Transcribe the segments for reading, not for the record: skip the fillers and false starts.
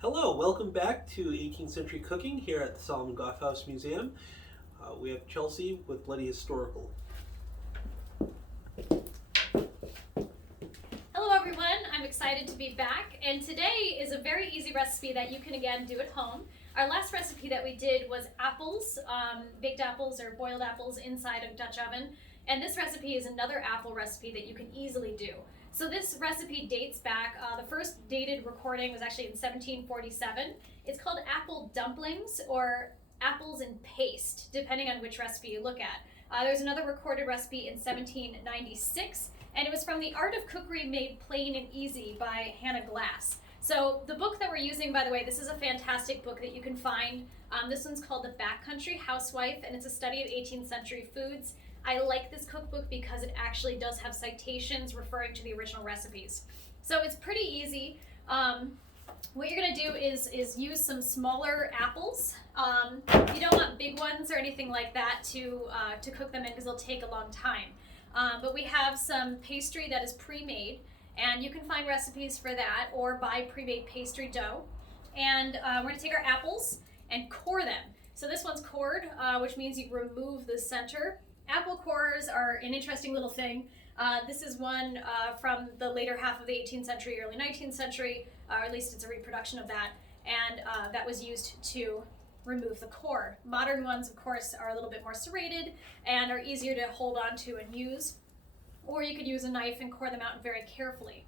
Hello, welcome back to 18th Century Cooking here at the Solomon Goffhouse Museum. We have Chelsea with Bloody Historical. Hello everyone, I'm excited to be back, and today is a very easy recipe that you can again do at home. Our last recipe that we did was apples, baked apples or boiled apples inside a Dutch oven, and this recipe is another apple recipe that you can easily do. So this recipe dates back, the first dated recording was actually in 1747. It's called apple dumplings or apples in paste, depending on which recipe you look at. There's another recorded recipe in 1796, and it was from The Art of Cookery Made Plain and Easy by Hannah Glass. So the book that we're using, by the way, this is a fantastic book that you can find. This one's called The Backcountry Housewife, and it's a study of 18th century foods. I like this cookbook because it actually does have citations referring to the original recipes. So it's pretty easy. What you're gonna do is use some smaller apples. You don't want big ones or anything like that to cook them in because they'll take a long time. But we have some pastry that is pre-made, and you can find recipes for that or buy pre-made pastry dough. And we're gonna take our apples and core them. So this one's cored, which means you remove the center. Apple cores are an interesting little thing. This is one from the later half of the 18th century, early 19th century, or at least it's a reproduction of that, and that was used to remove the core. Modern ones, of course, are a little bit more serrated and are easier to hold on to and use, or you could use a knife and core them out very carefully.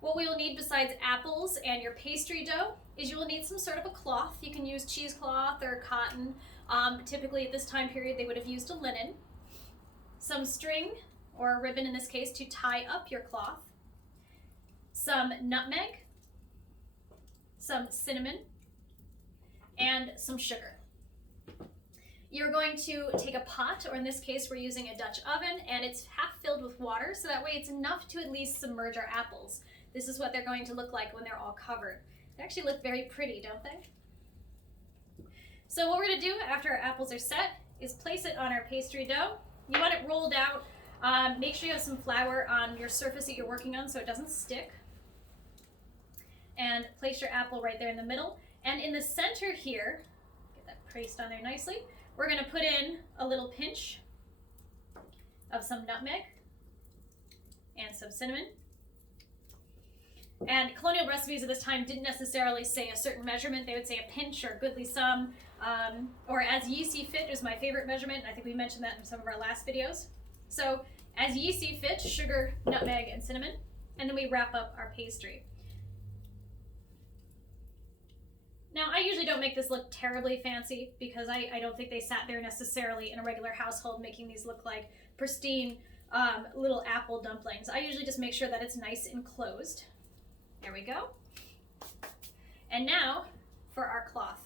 What we will need besides apples and your pastry dough is you will need some sort of a cloth. You can use cheesecloth or cotton. Typically at this time period they would have used a linen. Some string, or a ribbon in this case, to tie up your cloth. Some nutmeg, some cinnamon, and some sugar. You're going to take a pot, or in this case we're using a Dutch oven, and it's half filled with water, so that way it's enough to at least submerge our apples. This is what they're going to look like when they're all covered. They actually look very pretty, don't they? So what we're gonna do after our apples are set is place it on our pastry dough. You want it rolled out. Make sure you have some flour on your surface that you're working on so it doesn't stick. And place your apple right there in the middle. And in the center here, get that placed on there nicely, we're gonna put in a little pinch of some nutmeg and some cinnamon. And colonial recipes at this time didn't necessarily say a certain measurement. They would say a pinch or a goodly sum, or as ye see fit is my favorite measurement. I think we mentioned that in some of our last videos. So as ye see fit, sugar, nutmeg, and cinnamon, and then we wrap up our pastry. Now, I usually don't make this look terribly fancy because I don't think they sat there necessarily in a regular household making these look like pristine little apple dumplings. I usually just make sure that it's nice and closed. There we go. And now for our cloth.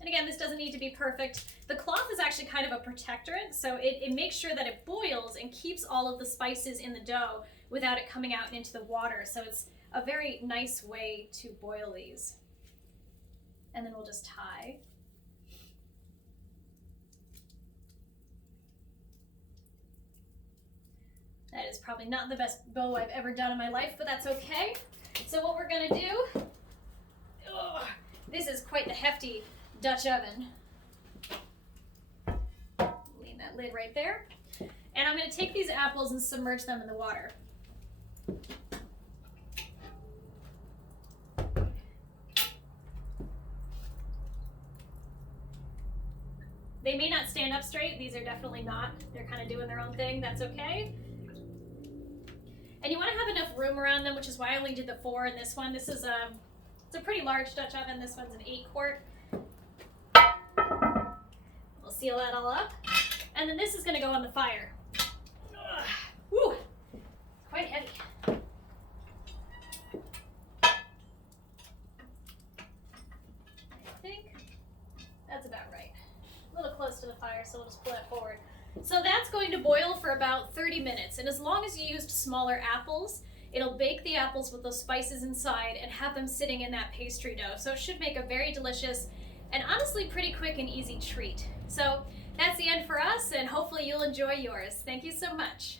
And again, this doesn't need to be perfect. The cloth is actually kind of a protectorant, so it makes sure that it boils and keeps all of the spices in the dough without it coming out into the water. So it's a very nice way to boil these. And then we'll just tie. That is probably not the best bow I've ever done in my life, but that's okay. So what we're gonna do, this is quite the hefty Dutch oven. Leave that lid right there. And I'm gonna take these apples and submerge them in the water. They may not stand up straight. These are definitely not. They're kind of doing their own thing. That's okay. And you want to have enough room around them, which is why I only did the 4 in this one. This is it's a pretty large Dutch oven. This one's an 8-quart. We'll seal that all up. And then this is going to go on the fire. Woo! It's quite heavy. I think that's about right. A little close to the fire, so we'll just pull it forward. So that's going to boil for about 30 minutes. And as long as you used smaller apples, it'll bake the apples with those spices inside and have them sitting in that pastry dough. So it should make a very delicious and honestly pretty quick and easy treat. So that's the end for us, and hopefully you'll enjoy yours. Thank you so much.